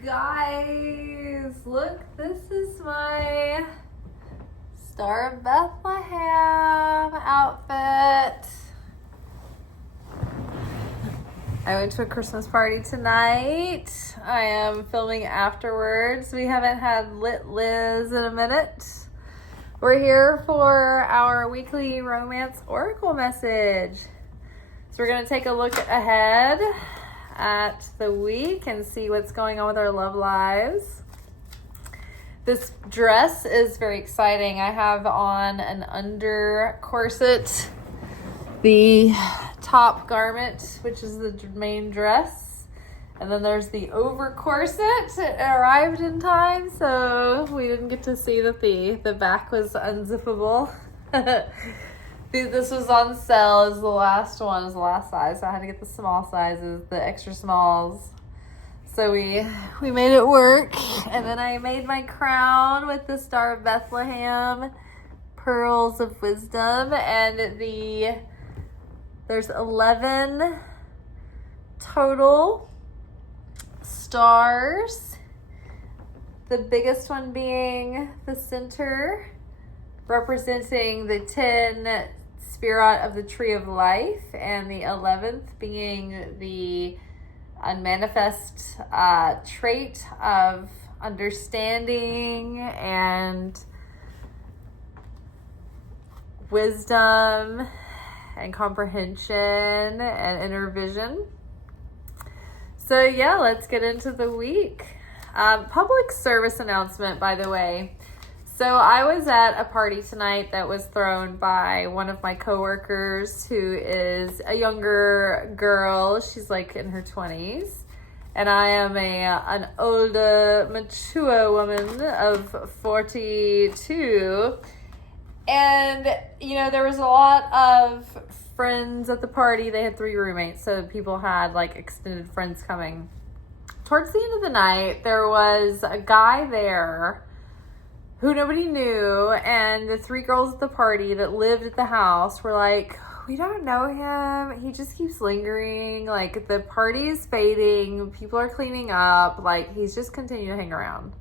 Guys, look, this is my Star of Bethlehem outfit. I went to a Christmas party tonight. I am filming afterwards. We haven't had Lit Liz in a minute. We're here for our weekly romance oracle message. So we're going to take a look ahead at the week and see what's going on with our love lives. This dress is very exciting. I have on an under corset, the top garment, which is the main dress, and then there's the over corset. It arrived in time, so we didn't get to see that the back was unzippable. This was on sale as the last one, as the last size, so I had to get the small sizes, the extra smalls. So we made it work. And then I made my crown with the Star of Bethlehem, pearls of wisdom, and there's 11 total stars. The biggest one being the center, representing the 10 spirit of the tree of life, and the 11th being the unmanifest trait of understanding and wisdom and comprehension and inner vision. So yeah, let's get into the week. Public service announcement, by the way. So I was at a party tonight that was thrown by one of my coworkers who is a younger girl. She's like in her 20s. And I am an older, mature woman of 42. And, you know, there was a lot of friends at the party. They had 3 roommates, so people had like extended friends coming. Towards the end of the night, there was a guy there who nobody knew, and the 3 girls at the party that lived at the house were like, we don't know him, he just keeps lingering, like the party is fading, people are cleaning up, like he's just continuing to hang around,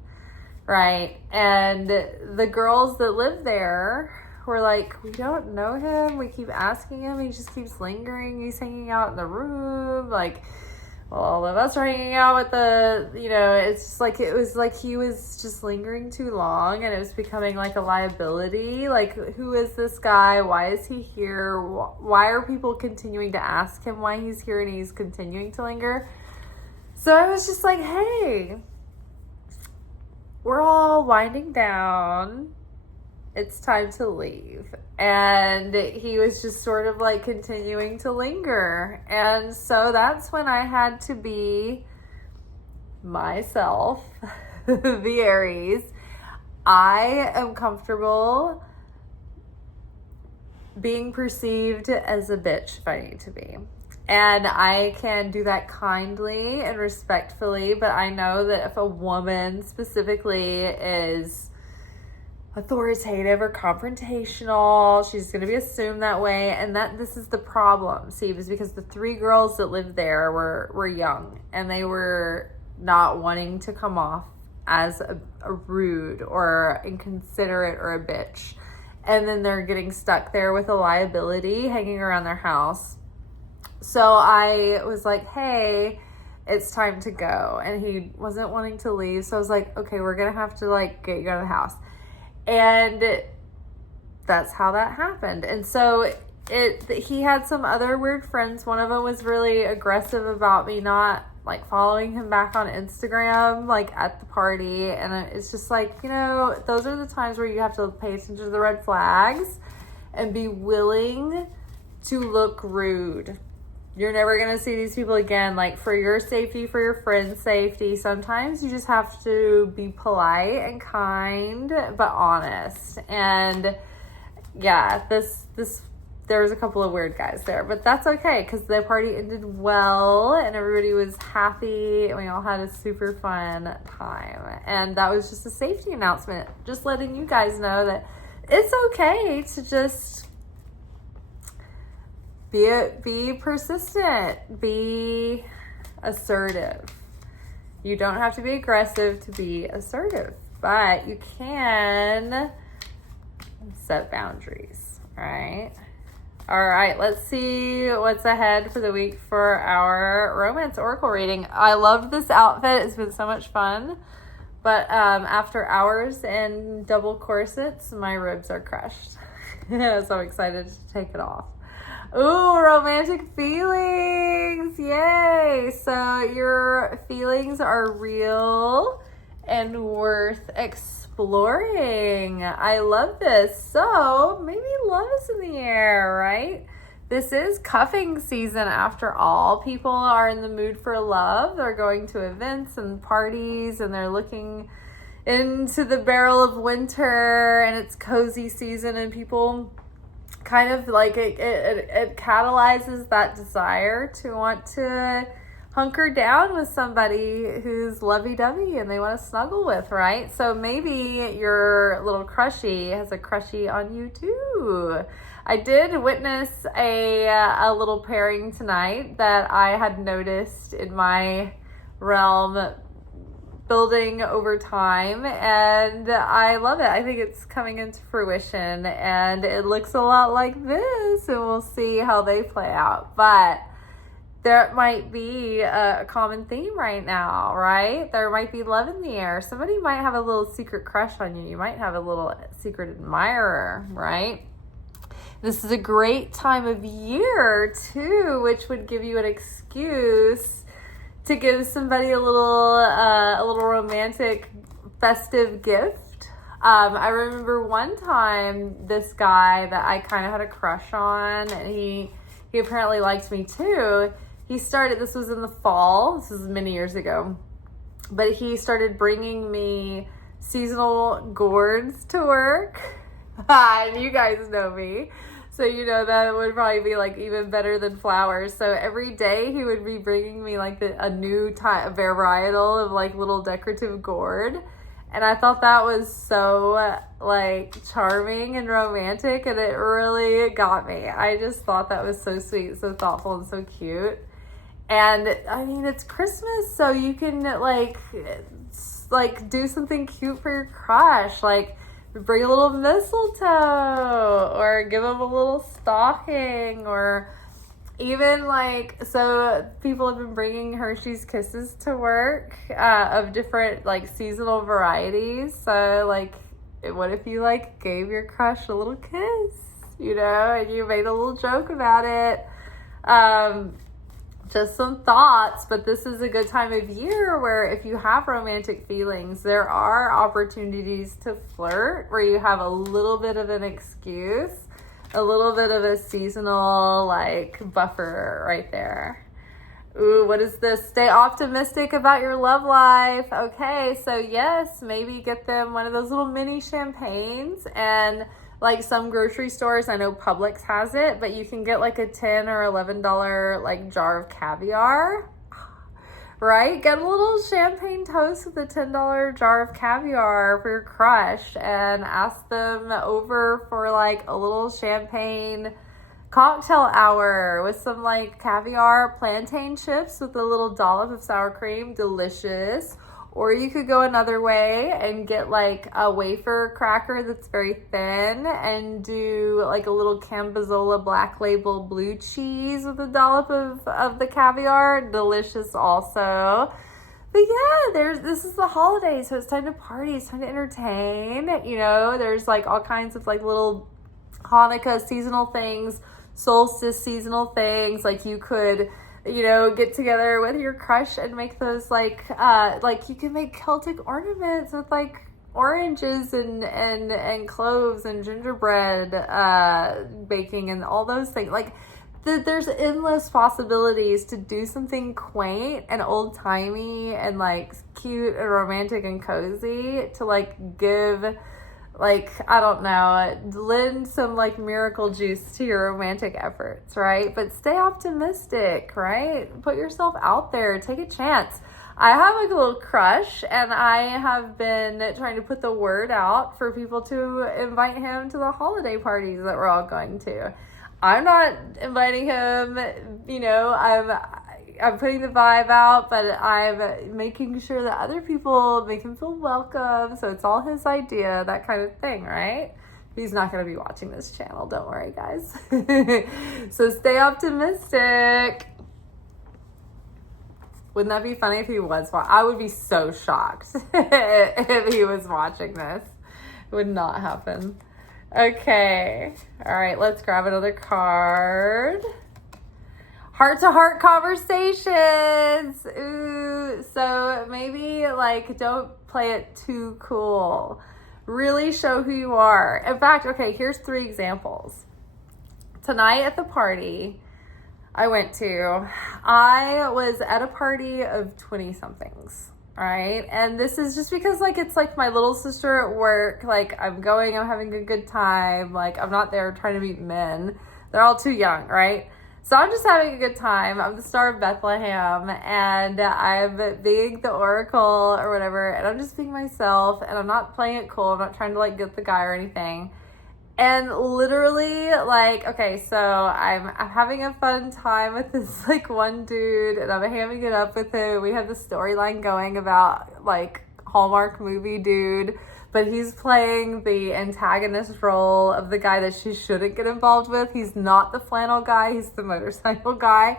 right? And the girls that lived there were like, we don't know him, we keep asking him, he just keeps lingering, he's hanging out in the room, like, well, all of us are hanging out with it's just like, it was like he was just lingering too long, and it was becoming like a liability. Like, who is this guy? Why is he here? Why are people continuing to ask him why he's here, and he's continuing to linger? So I was just like, hey, we're all winding down. It's time to leave. And he was just sort of like continuing to linger. And so that's when I had to be myself, the Aries. I am comfortable being perceived as a bitch if I need to be. And I can do that kindly and respectfully, but I know that if a woman specifically is authoritative or confrontational, she's going to be assumed that way, and that this is the problem. See, it was because the 3 girls that lived there were young, and they were not wanting to come off as a rude or inconsiderate or a bitch, and then they're getting stuck there with a liability hanging around their house. So I was like, hey, it's time to go, and he wasn't wanting to leave, so I was like, okay, we're gonna have to like get you out of the house. And that's how that happened. And so he had some other weird friends. One of them was really aggressive about me not like following him back on Instagram, like at the party. And it's just like, you know, those are the times where you have to pay attention to the red flags and be willing to look rude. You're never going to see these people again. Like, for your safety, for your friend's safety, sometimes you just have to be polite and kind, but honest. And yeah, there was a couple of weird guys there, but that's okay, because the party ended well and everybody was happy and we all had a super fun time. And that was just a safety announcement, just letting you guys know that it's okay to just be persistent, be assertive, You don't have to be aggressive to be assertive, but you can set boundaries, right? All right, let's see what's ahead for the week for our romance oracle reading. I loved this outfit. It's been so much fun. But after hours in double corsets, my ribs are crushed. So I'm excited to take it off. Ooh, romantic feelings. Yay. So your feelings are real and worth exploring. I love this. So maybe love is in the air, right? This is cuffing season after all. People are in the mood for love. They're going to events and parties and they're looking into the barrel of winter and it's cozy season and people kind of like it catalyzes that desire to want to hunker down with somebody who's lovey-dovey and they want to snuggle with, right? So maybe your little crushie has a crushie on you too. I did witness a little pairing tonight that I had noticed in my realm building over time, and I love it. I think it's coming into fruition and it looks a lot like this, and we'll see how they play out. But there might be a common theme right now, right? There might be love in the air. Somebody might have a little secret crush on you. You might have a little secret admirer, right? This is a great time of year too, which would give you an excuse to give somebody a little romantic, festive gift. I remember one time this guy that I kind of had a crush on, and he apparently liked me too. This was in the fall, this was many years ago, but he started bringing me seasonal gourds to work. And you guys know me. So you know that would probably be like even better than flowers. So every day he would be bringing me like a new type, a varietal of like little decorative gourd. And I thought that was so like charming and romantic, and it really got me. I just thought that was so sweet, so thoughtful, and so cute. And I mean, it's Christmas, so you can like do something cute for your crush, like bring a little mistletoe or give them a little stocking, or even like, so people have been bringing Hershey's Kisses to work of different like seasonal varieties. So like, what if you like gave your crush a little kiss, you know, and you made a little joke about it? Just some thoughts, but this is a good time of year where if you have romantic feelings, there are opportunities to flirt where you have a little bit of an excuse, a little bit of a seasonal like buffer right there. Ooh, what is this? Stay optimistic about your love life. Okay, so yes, maybe get them one of those little mini champagnes, and like some grocery stores, I know Publix has it, but you can get like a $10 or $11 like jar of caviar, right? Get a little champagne toast with a $10 jar of caviar for your crush and ask them over for like a little champagne cocktail hour with some like caviar plantain chips with a little dollop of sour cream. Delicious. Or you could go another way and get like a wafer cracker that's very thin and do like a little Cambozola Black Label blue cheese with a dollop of the caviar. Delicious also. But yeah, this is the holidays, so it's time to party, it's time to entertain. You know, there's like all kinds of like little Hanukkah seasonal things, solstice seasonal things. Like you could, you know, get together with your crush and make those like you can make Celtic ornaments with like oranges and cloves and gingerbread baking and all those things. Like there's endless possibilities to do something quaint and old-timey and like cute and romantic and cozy to like give, like, I don't know, lend some like miracle juice to your romantic efforts, right? But stay optimistic, right? Put yourself out there, take a chance. I have like a little crush, and I have been trying to put the word out for people to invite him to the holiday parties that we're all going to. I'm not inviting him, you know, I'm putting the vibe out, but I'm making sure that other people make him feel welcome. So it's all his idea, that kind of thing, right? He's not going to be watching this channel. Don't worry, guys. So stay optimistic. Wouldn't that be funny if he was? I would be so shocked if he was watching this. It would not happen. Okay. All right, let's grab another card. Heart-to-heart conversations. Ooh, so maybe like don't play it too cool. Really show who you are. In fact, okay, here's 3 examples. Tonight at the party I went to, I was at a party of 20-somethings, right? And this is just because like it's like my little sister at work. Like I'm having a good time. Like I'm not there trying to meet men. They're all too young, right? So I'm just having a good time. I'm the star of Bethlehem, and I'm being the oracle or whatever, and I'm just being myself, and I'm not playing it cool. I'm not trying to like get the guy or anything. And literally, like, okay, so I'm having a fun time with this like one dude, and I'm hamming it up with him. We have the storyline going about like Hallmark movie dude, but he's playing the antagonist role of the guy that she shouldn't get involved with. He's not the flannel guy, he's the motorcycle guy.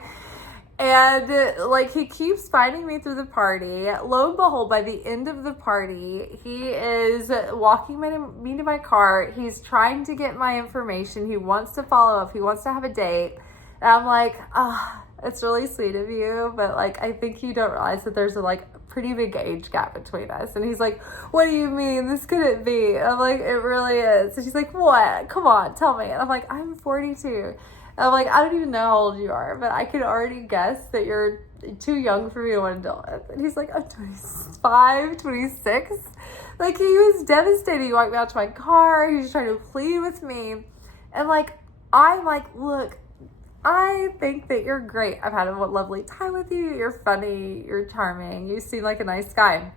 And like he keeps finding me through the party. Lo and behold, by the end of the party, he is walking me to my car. He's trying to get my information. He wants to follow up. He wants to have a date. And I'm like, it's really sweet of you, but like I think you don't realize that there's a like pretty big age gap between us. And he's like, what do you mean? This couldn't be. I'm like, it really is. And she's like, what? Come on, tell me. And I'm like, I'm 42. And I'm like, I don't even know how old you are, but I can already guess that you're too young for me to want to deal with. And he's like, I'm 25, 26. Like, he was devastated. He walked me out to my car. He was trying to plead with me. And like, I'm like, look, I think that you're great. I've had a lovely time with you. You're funny. You're charming. You seem like a nice guy.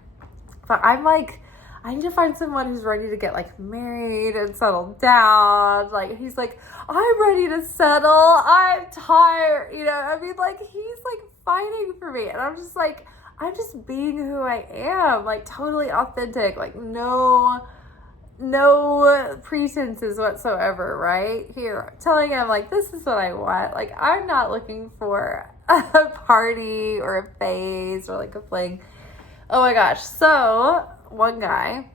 But I'm like, I need to find someone who's ready to get like married and settle down. Like, he's like, I'm ready to settle. I'm tired. You know, I mean, like, he's like fighting for me. And I'm just like, I'm just being who I am. Like, totally authentic. Like, no pretenses whatsoever, right? Here, telling him, like, this is what I want. Like, I'm not looking for a party or a phase or like a fling. Oh my gosh. So, one guy.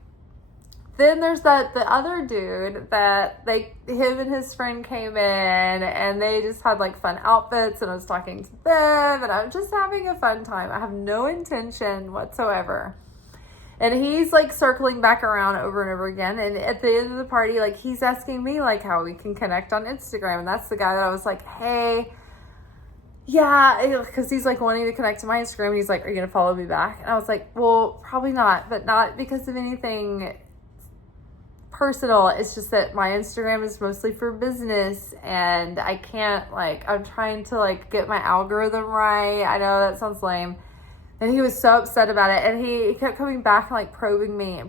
Then there's the other dude that him and his friend came in and they just had like fun outfits and I was talking to them and I'm just having a fun time. I have no intention whatsoever. And he's like circling back around over and over again. And at the end of the party, like he's asking me like how we can connect on Instagram. And that's the guy that I was like, hey, yeah, because he's like wanting to connect to my Instagram. And he's like, are you going to follow me back? And I was like, well, probably not, but not because of anything personal. It's just that my Instagram is mostly for business and I can't like, I'm trying to like get my algorithm right. I know that sounds lame. And he was so upset about it. And he kept coming back and like probing me.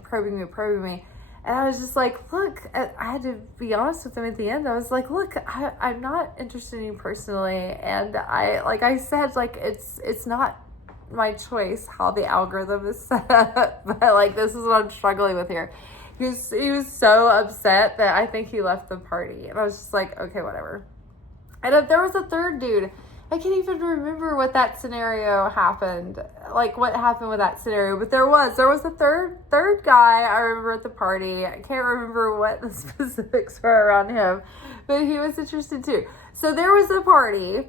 And I was just like, look, I had to be honest with him at the end. I was like, look, I'm not interested in you personally. And like I said, like, it's not my choice how the algorithm is set up. But like, this is what I'm struggling with here. He was so upset that I think he left the party. And I was just like, okay, whatever. And there was a third dude. I can't even remember what that scenario happened. Like what happened with that scenario. But there was a third guy I remember at the party. I can't remember what the specifics were around him. But he was interested too. So there was a party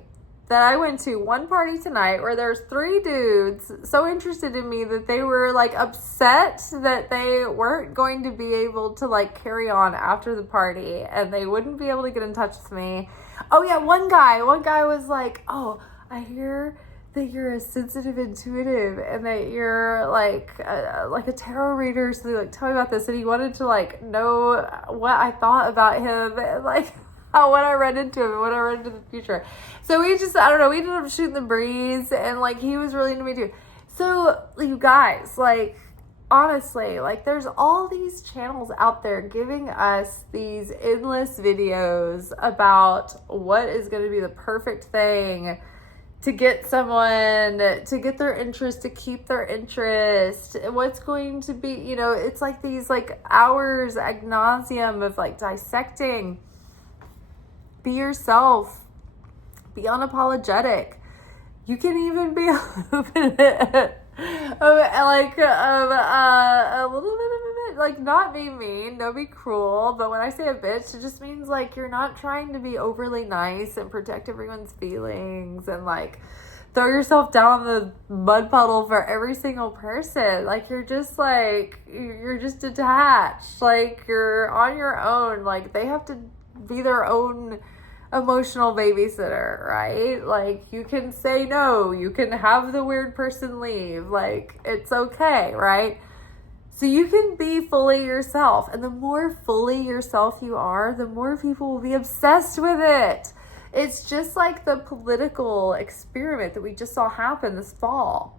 that I went to, one party tonight, where there's 3 dudes so interested in me that they were like upset that they weren't going to be able to like carry on after the party and they wouldn't be able to get in touch with me. Oh yeah, one guy was like, oh, I hear that you're a sensitive intuitive and that you're like a tarot reader, so like tell me about this. And he wanted to like know what I thought about him and like what I read into him and what I read into the future. So we ended up shooting the breeze and like he was really into me too. So you guys, like, honestly, like there's all these channels out there giving us these endless videos about what is going to be the perfect thing to get someone, to get their interest, to keep their interest. What's going to be, you know, it's like these like hours ad nauseum of like dissecting. Be yourself. Be unapologetic. You can even be a little bit of a bitch. Like, not be mean, don't be cruel. But when I say a bitch, it just means like you're not trying to be overly nice and protect everyone's feelings and like throw yourself down the mud puddle for every single person. Like, you're just detached. Like, you're on your own. Like, they have to be their own emotional babysitter, right? Like, you can say no, you can have the weird person leave, like, it's okay, right? So you can be fully yourself, and the more fully yourself you are, the more people will be obsessed with it. It's just like the political experiment that we just saw happen this fall.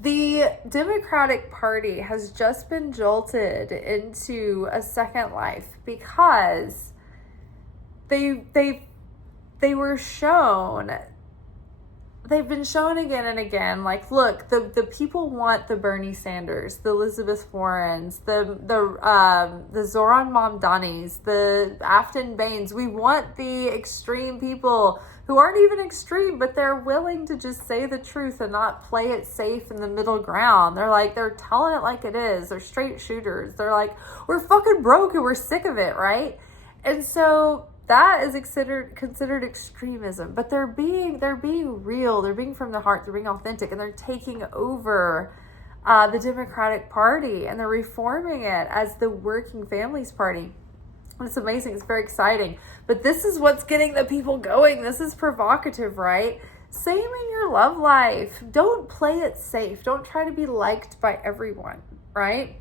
The Democratic Party has just been jolted into a second life because they were shown, they've been shown again and again, like, look, the people want the Bernie Sanders, the Elizabeth Warrens, the Zoran Mamdanis, the Afton Baines. We want the extreme people who aren't even extreme, but they're willing to just say the truth and not play it safe in the middle ground. They're telling it like it is. They're straight shooters. They're like, we're fucking broke and we're sick of it, right? And so that is considered extremism, but they're being real. They're being from the heart. They're being authentic, and they're taking over the Democratic Party, and they're reforming it as the Working Families Party. And it's amazing. It's very exciting. But this is what's getting the people going. This is provocative, right? Same in your love life. Don't play it safe. Don't try to be liked by everyone, right?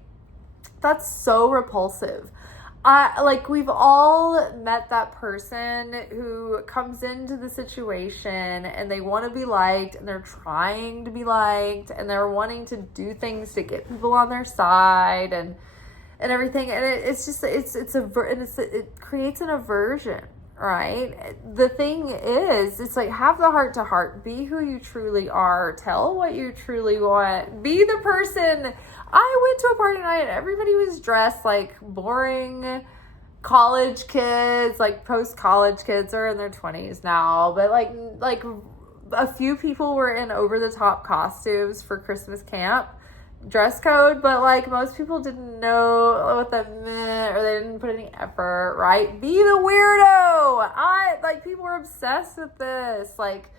That's so repulsive. Like, we've all met that person who comes into the situation and they want to be liked, and they're trying to be liked, and they're wanting to do things to get people on their side and everything. And it creates an aversion, right? The thing is, it's like, have the heart to heart, be who you truly are, tell what you truly want, be the person. I went to a party night and everybody was dressed like boring college kids, like post-college kids are in their 20s now, but like a few people were in over-the-top costumes for Christmas camp dress code, but like most people didn't know what that meant, or they didn't put any effort, right? Be the weirdo. People were obsessed with this. Like,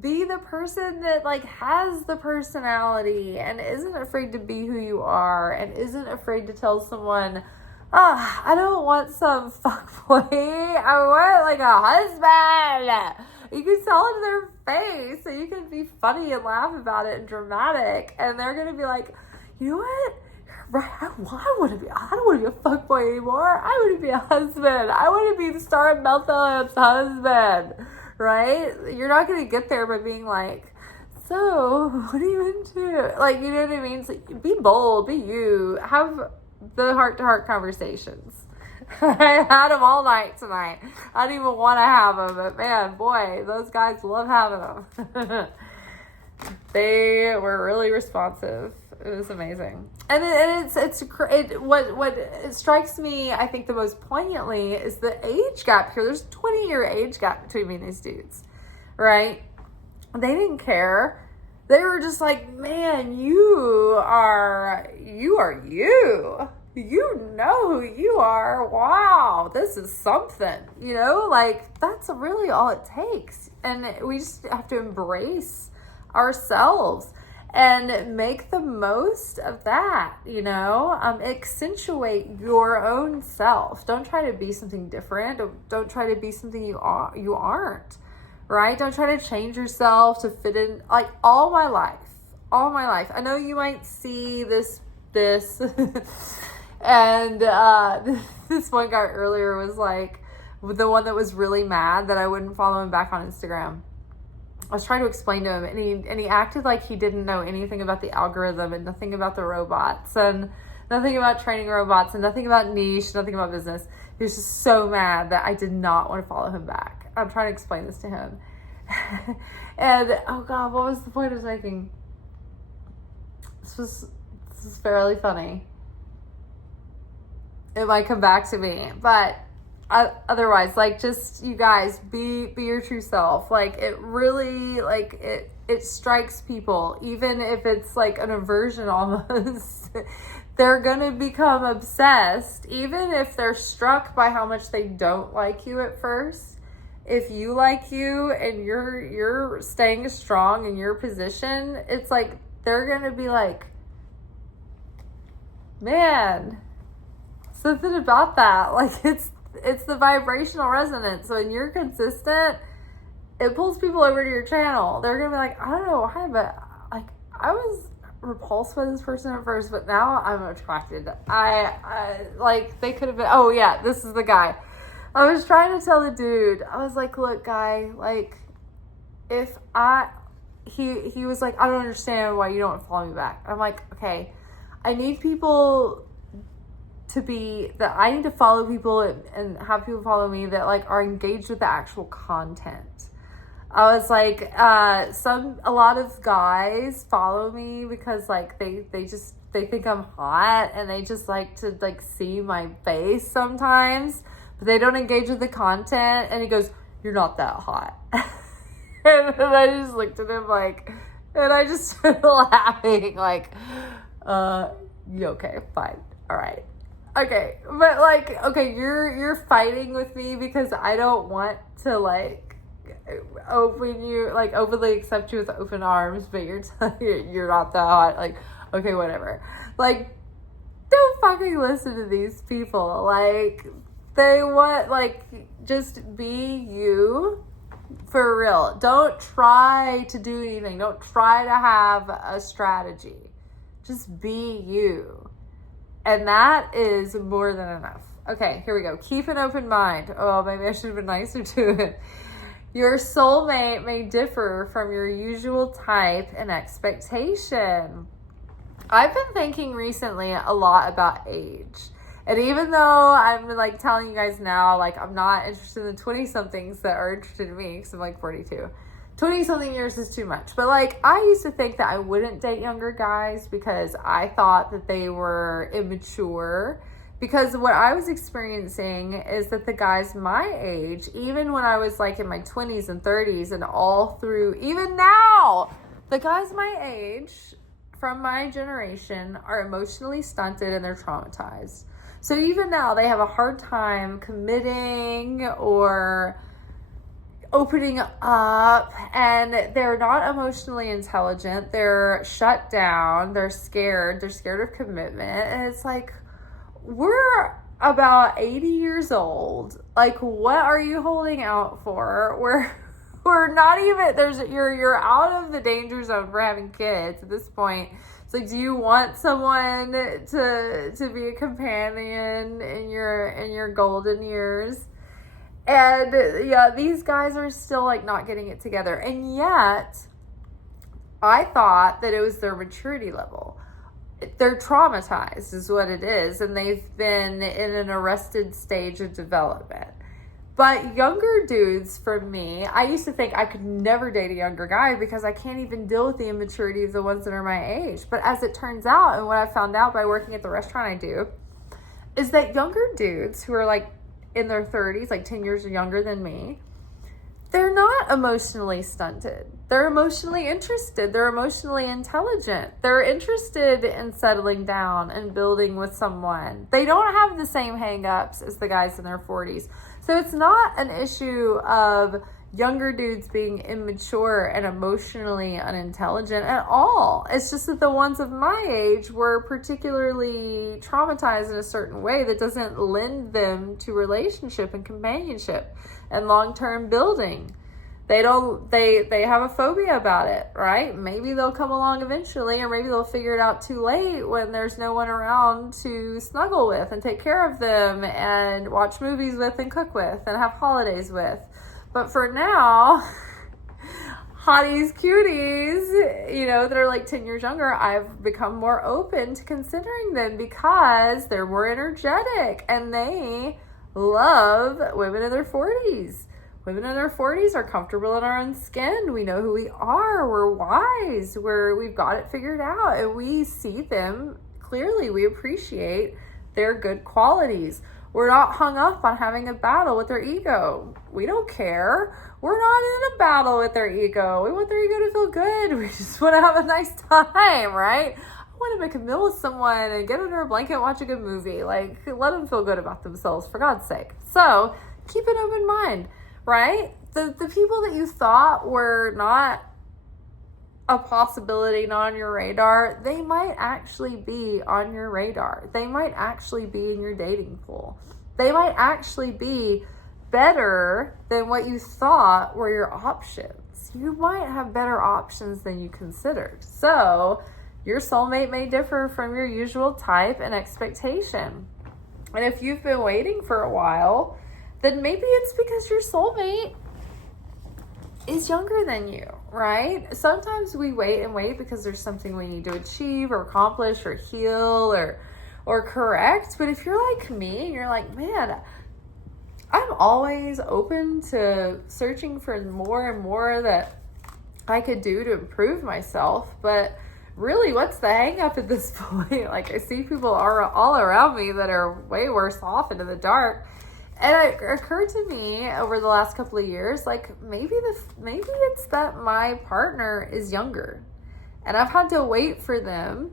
be the person that like has the personality and isn't afraid to be who you are, and isn't afraid to tell someone, I don't want some fuckboy, I want like a husband. You can tell it to their face, so you can be funny and laugh about it and dramatic, and they're gonna be like, you know what? Right, I don't want to be a fuckboy anymore. I want to be a husband. I want to be the star of Mel Phillips' husband. Right? You're not going to get there by being like, so what are you into? Like, you know what I mean? So be bold, be you, have the heart-to-heart conversations. I had them all night tonight. I don't even want to have them, but man, boy, those guys love having them. They were really responsive. It was amazing. And what strikes me, I think, the most poignantly is the age gap here. There's a 20-year age gap between me and these dudes, right? They didn't care. They were just like, man, you are you. You know who you are. Wow, this is something, you know? Like, that's really all it takes. And we just have to embrace ourselves and make the most of that, you know? Accentuate your own self. Don't try to be something different. Don't try to be something you aren't, right? Don't try to change yourself to fit in. Like, all my life. I know you might see this and this one guy earlier was like, the one that was really mad that I wouldn't follow him back on Instagram. I was trying to explain to him, and he acted like he didn't know anything about the algorithm and nothing about the robots and nothing about training robots and nothing about niche, nothing about business. He was just so mad that I did not want to follow him back. I'm trying to explain this to him. And oh god, what was the point I was making? This was fairly funny. It might come back to me, but otherwise, like, just, you guys, be your true self. Like, it really, like, it strikes people, even if it's like an aversion almost. They're gonna become obsessed, even if they're struck by how much they don't like you at first. If you like you and you're staying strong in your position, it's like they're gonna be like, man, something about that. Like, it's the vibrational resonance. So when you're consistent, it pulls people over to your channel. They're gonna be like, I don't know why, but like, I was repulsed by this person at first, but now I'm attracted. I like, they could have been, oh yeah, this is the guy. I was trying to tell the dude, I was like, look, guy, like, he was like, I don't understand why you don't follow me back. I'm like, okay, I need people to be, that I need to follow people and have people follow me that like are engaged with the actual content. I was like, a lot of guys follow me because like they think I'm hot and they just like to like see my face sometimes, but they don't engage with the content. And he goes, you're not that hot. And I just looked at him like, and I just started laughing like, you okay, fine, all right. Okay, but like, okay, you're fighting with me because I don't want to like openly accept you with open arms, but you're not that hot. Like, okay, whatever. Like, don't fucking listen to these people. Like, they want, like, just be you for real. Don't try to do anything. Don't try to have a strategy. Just be you. And that is more than enough. Okay, here we go. Keep an open mind. Oh, maybe I should have been nicer to it. Your soulmate may differ from your usual type and expectation. I've been thinking recently a lot about age. And even though I'm like telling you guys now, like, I'm not interested in the 20-somethings that are interested in me, because I'm like 42. 20-something years is too much. But like, I used to think that I wouldn't date younger guys because I thought that they were immature. Because what I was experiencing is that the guys my age, even when I was like in my 20s and 30s and all through, even now, the guys my age from my generation are emotionally stunted and they're traumatized. So even now they have a hard time committing or opening up, and they're not emotionally intelligent. They're shut down. They're scared of commitment. And it's like, we're about 80 years old. Like, what are you holding out for? We're not even, you're out of the danger zone for having kids at this point. It's like, do you want someone to be a companion in your golden years? And yeah, these guys are still like not getting it together. And yet I thought that it was their maturity level. They're traumatized is what it is, and they've been in an arrested stage of development. But younger dudes, for me, I used to think I could never date a younger guy because I can't even deal with the immaturity of the ones that are my age. But as it turns out, and what I found out by working at the restaurant I do, is that younger dudes who are like in their 30s, like 10 years younger than me, they're not emotionally stunted. They're emotionally interested. They're emotionally intelligent. They're interested in settling down and building with someone. They don't have the same hang-ups as the guys in their 40s. So it's not an issue of younger dudes being immature and emotionally unintelligent at all. It's just that the ones of my age were particularly traumatized in a certain way that doesn't lend them to relationship and companionship and long-term building. They have a phobia about it, right? Maybe they'll come along eventually, or maybe they'll figure it out too late when there's no one around to snuggle with and take care of them and watch movies with and cook with and have holidays with. But for now, hotties, cuties, you know, that are like 10 years younger, I've become more open to considering them because they're more energetic and they love women in their 40s. Women in their 40s are comfortable in our own skin. We know who we are. We're wise. We've got it figured out. And we see them clearly. We appreciate their good qualities. We're not hung up on having a battle with their ego. We don't care. We're not in a battle with their ego. We want their ego to feel good. We just want to have a nice time, right? I want to make a meal with someone and get under a blanket and watch a good movie. Like, let them feel good about themselves, for God's sake. So keep an open mind. Right? The people that you thought were not a possibility, not on your radar, they might actually be on your radar. They might actually be in your dating pool. They might actually be better than what you thought were your options. You might have better options than you considered. So your soulmate may differ from your usual type and expectation. And if you've been waiting for a while, then maybe it's because your soulmate is younger than you, right? Sometimes we wait and wait because there's something we need to achieve or accomplish or heal or correct. But if you're like me and you're like, man, I'm always open to searching for more and more that I could do to improve myself. But really, what's the hang up at this point? Like, I see people all around me that are way worse off into the dark. And it occurred to me over the last couple of years, like maybe it's that my partner is younger, and I've had to wait for them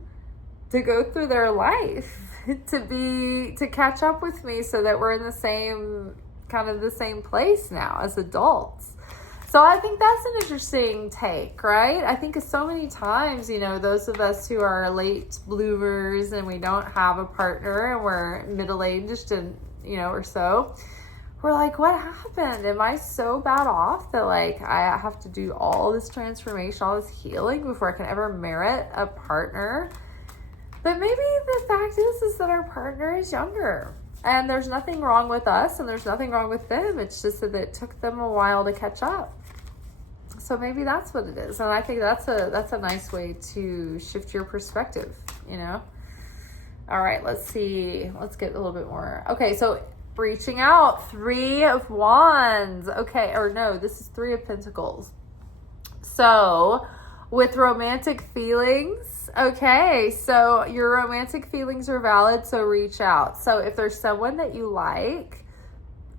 to go through their life to catch up with me, so that we're in the same place now as adults. So I think that's an interesting take, right? I think so many times, those of us who are late bloomers and we don't have a partner and we're middle-aged and or so, we're like, what happened? Am I so bad off that like I have to do all this transformation, all this healing before I can ever merit a partner? But maybe the fact is that our partner is younger, and there's nothing wrong with us and there's nothing wrong with them. It's just that it took them a while to catch up. So maybe that's what it is. And I think that's a nice way to shift your perspective, All right, let's see. Let's get a little bit more. Okay, so reaching out, 3 of Wands. Okay, or no, this is 3 of Pentacles. So with romantic feelings, okay, so your romantic feelings are valid, so reach out. So if there's someone that you like,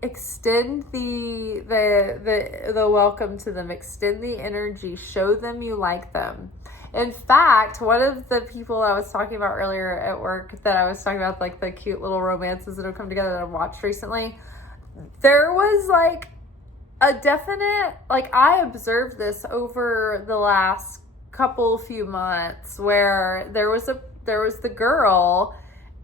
extend the welcome to them, extend the energy, show them you like them. In fact, one of the people I was talking about earlier at work that I was talking about, like the cute little romances that have come together that I've watched recently, there was like a definite, like I observed this over the last few months, where there was the girl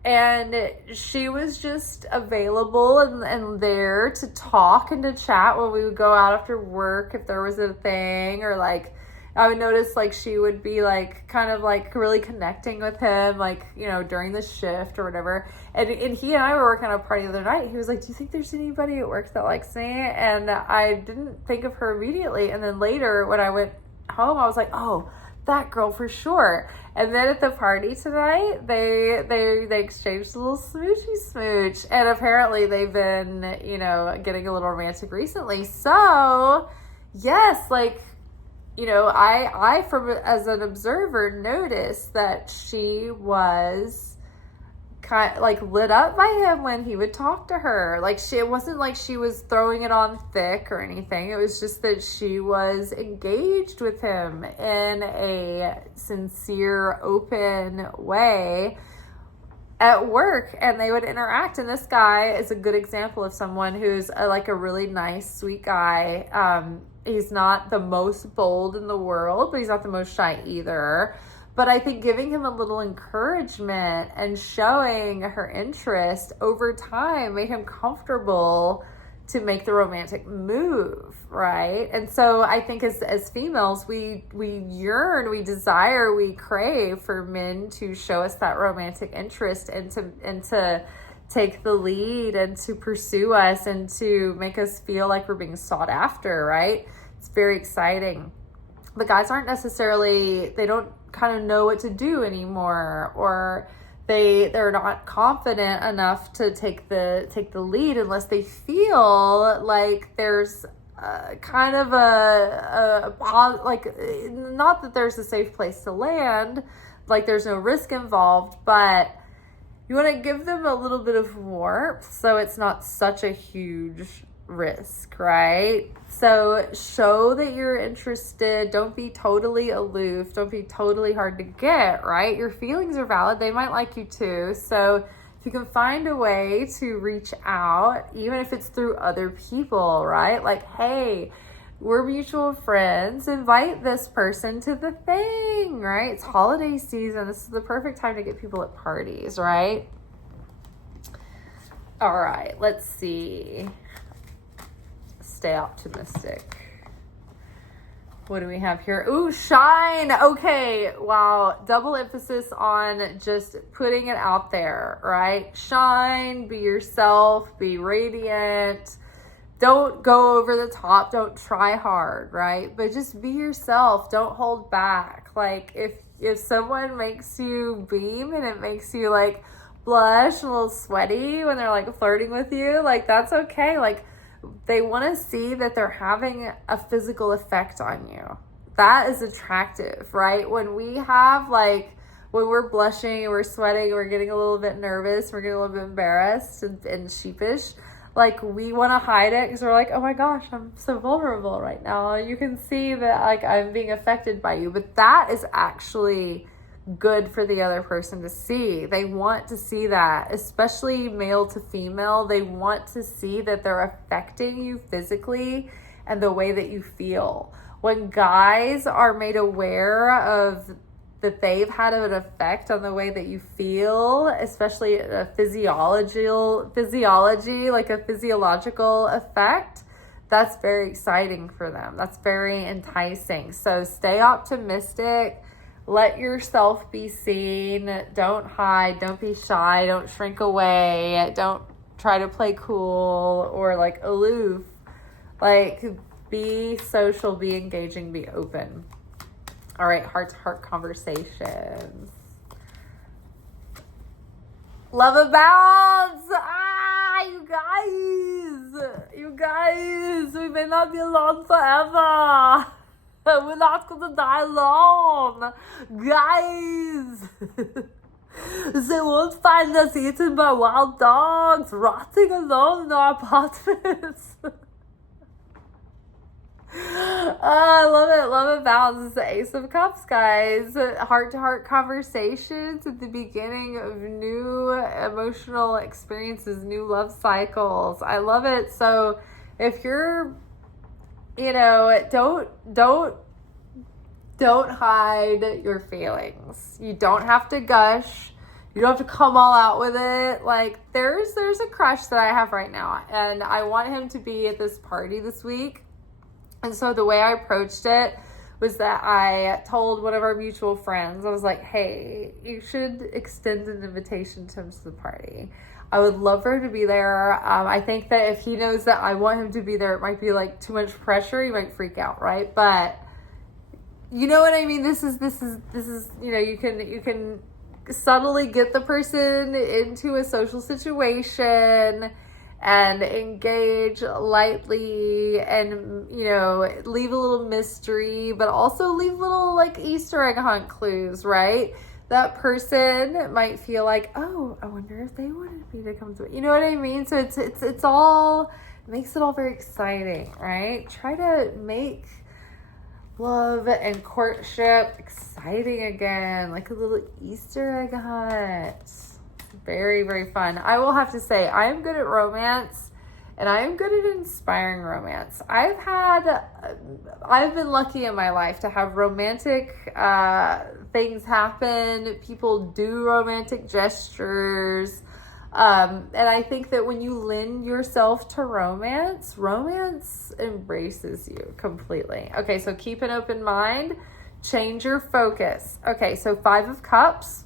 and she was just available and there to talk and to chat when we would go out after work if there was a thing, or like I would notice like she would be like kind of like really connecting with him, like, during the shift or whatever. And he and I were working on a party the other night. He was like, do you think there's anybody at work that likes me? And I didn't think of her immediately. And then later when I went home, I was like, oh, that girl for sure. And then at the party tonight, they exchanged a little smoochy smooch. And apparently they've been, getting a little romantic recently. So yes, like, I from as an observer noticed that she was kind of like lit up by him when he would talk to her. Like it wasn't like she was throwing it on thick or anything. It was just that she was engaged with him in a sincere, open way at work, and they would interact. And this guy is a good example of someone who's like a really nice, sweet guy. He's not the most bold in the world, but he's not the most shy either. But I think giving him a little encouragement and showing her interest over time made him comfortable to make the romantic move, right? And so I think as females, we yearn, we desire, we crave for men to show us that romantic interest and to take the lead and to pursue us and to make us feel like we're being sought after, right? It's very exciting. The guys aren't necessarily, they don't kind of know what to do anymore, or they're not confident enough to take the lead unless they feel like there's kind of like, not that there's a safe place to land, like there's no risk involved, but you want to give them a little bit of warmth so it's not such a huge risk, right? So show that you're interested. Don't be totally aloof. Don't be totally hard to get, right? Your feelings are valid. They might like you too. So if you can find a way to reach out, even if it's through other people, right? Like, hey, we're mutual friends. Invite this person to the thing, right? It's holiday season. This is the perfect time to get people at parties, right? All right, let's see. Stay optimistic. What do we have here? Ooh, shine. Okay, wow. Double emphasis on just putting it out there, right? Shine, be yourself, be radiant. Don't go over the top. Don't try hard, right? But just be yourself. Don't hold back. Like if someone makes you beam and it makes you like blush, a little sweaty when they're like flirting with you, like that's okay. Like they want to see that they're having a physical effect on you. That is attractive, right? When we have like, when we're blushing and we're sweating and we're getting a little bit nervous, we're getting a little bit embarrassed and sheepish, like we want to hide it because we're like, oh my gosh, I'm so vulnerable right now. You can see that like I'm being affected by you, but that is actually good for the other person to see. They want to see that, especially male to female. They want to see that they're affecting you physically and the way that you feel. When guys are made aware of that they've had an effect on the way that you feel, especially a physiology, like a physiological effect, that's very exciting for them. That's very enticing. So stay optimistic. Let yourself be seen. Don't hide. Don't be shy. Don't shrink away. Don't try to play cool or like aloof. Like be social, be engaging, be open. All right, heart-to-heart conversations. Love abounds! You guys, we may not be alone forever. We're not gonna die alone. Guys! They won't find us eaten by wild dogs, rotting alone in our apartments. I love it. Love abounds. It's the Ace of Cups, guys. Heart-to-heart conversations at the beginning of new emotional experiences, new love cycles. I love it. So if you're, don't hide your feelings. You don't have to gush. You don't have to come all out with it. Like there's a crush that I have right now, and I want him to be at this party this week. And so the way I approached it was that I told one of our mutual friends, I was like, hey, you should extend an invitation to him to the party. I would love for him to be there. I think that if he knows that I want him to be there, it might be like too much pressure. He might freak out, right? But you know what I mean? This is, you can subtly get the person into a social situation and engage lightly and, leave a little mystery, but also leave little like Easter egg hunt clues, right? That person might feel like, oh, I wonder if they wanted me to come to it. You know what I mean? So it's all, it makes it all very exciting, right? Try to make love and courtship exciting again, like a little Easter egg hunt. Very, very fun. I will have to say, I am good at romance and I am good at inspiring romance. I've been lucky in my life to have romantic things happen. People do romantic gestures. And I think that when you lend yourself to romance embraces you completely. Okay, so keep an open mind. Change your focus. Okay, so 5 of Cups.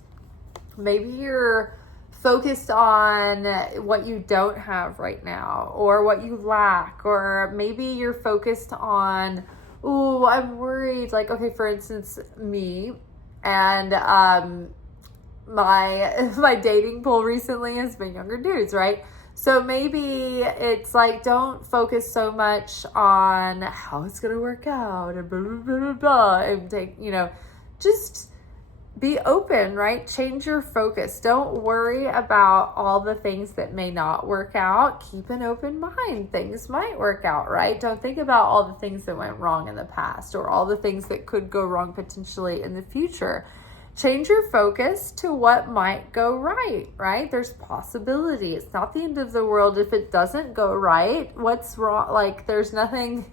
Maybe you're focused on what you don't have right now or what you lack, or maybe you're focused on, oh, I'm worried. Like, okay, for instance, me and my dating pool recently has been younger dudes, right? So maybe it's like, don't focus so much on how it's going to work out and blah, blah, blah, blah, blah, and take, just be open, right? Change your focus. Don't worry about all the things that may not work out. Keep an open mind. Things might work out, right? Don't think about all the things that went wrong in the past or all the things that could go wrong potentially in the future. Change your focus to what might go right, right? There's possibility. It's not the end of the world if it doesn't go right. What's wrong? Like, there's nothing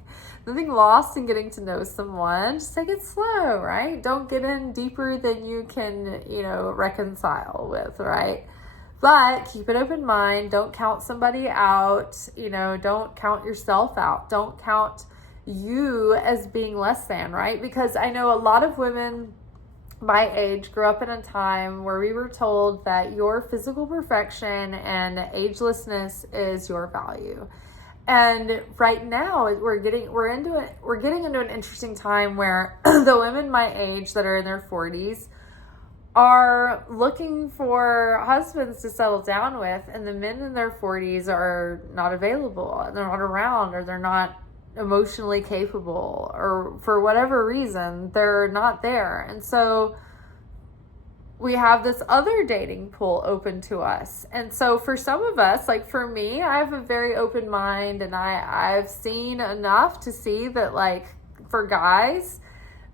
lost in getting to know someone. Just take it slow, right? Don't get in deeper than you can, reconcile with, right? But keep an open mind. Don't count somebody out. Don't count yourself out. Don't count you as being less than, right? Because I know a lot of women my age grew up in a time where we were told that your physical perfection and agelessness is your value. And right now we're getting into an interesting time where the women my age that are in their 40s are looking for husbands to settle down with, and the men in their 40s are not available, they're not around, or they're not emotionally capable, or for whatever reason they're not there. And so we have this other dating pool open to us. And so for some of us, like for me, I have a very open mind, and I've seen enough to see that, like, for guys,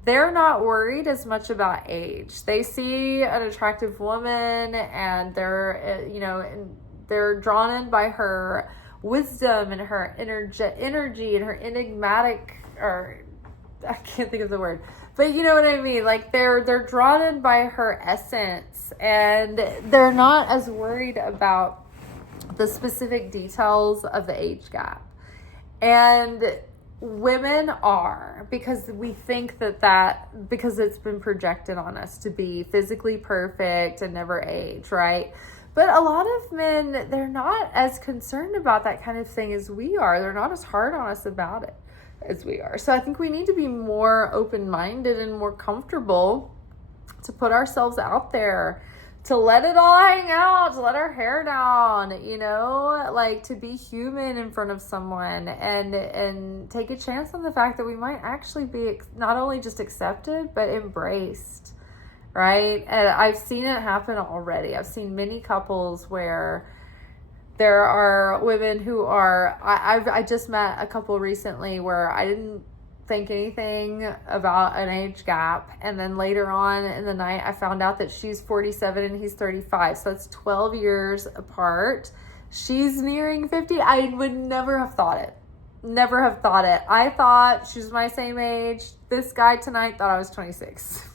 they're not worried as much about age. They see an attractive woman and they're drawn in by her wisdom and her energy and her enigmatic, or I can't think of the word, but you know what I mean? Like, they're drawn in by her essence, and they're not as worried about the specific details of the age gap. And women are, because we think that because it's been projected on us to be physically perfect and never age, right? But a lot of men, they're not as concerned about that kind of thing as we are. They're not as hard on us about it as we are. So I think we need to be more open-minded and more comfortable to put ourselves out there, to let it all hang out, to let our hair down, like to be human in front of someone, and take a chance on the fact that we might actually be not only just accepted, but embraced. Right? And I've seen it happen already. I've seen many couples where there are women who are, I just met a couple recently where I didn't think anything about an age gap. And then later on in the night, I found out that she's 47 and he's 35. So that's 12 years apart. She's nearing 50. I would never have thought it. Never have thought it. I thought she was my same age. This guy tonight thought I was 26.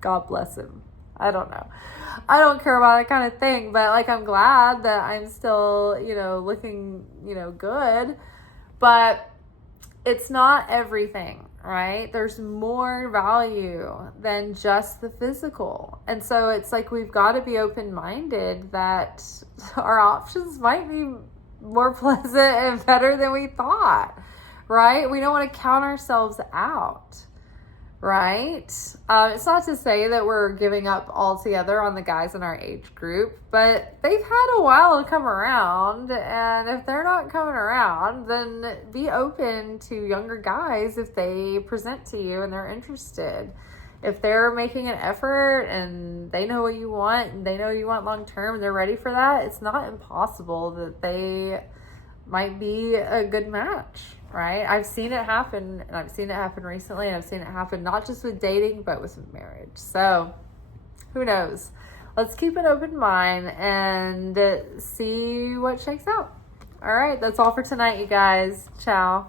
God bless him. I don't know. I don't care about that kind of thing, but like, I'm glad that I'm still, looking, good, but it's not everything, right? There's more value than just the physical. And so it's like, we've got to be open-minded that our options might be more pleasant and better than we thought, right? We don't want to count ourselves out. Right? It's not to say that we're giving up altogether on the guys in our age group, but they've had a while to come around, and if they're not coming around, then be open to younger guys if they present to you and they're interested. If they're making an effort and they know what you want and they know you want long term and they're ready for that, it's not impossible that they might be a good match. Right? I've seen it happen, and I've seen it happen recently, and I've seen it happen not just with dating, but with marriage. So who knows? Let's keep an open mind and see what shakes out. All right. That's all for tonight, you guys. Ciao.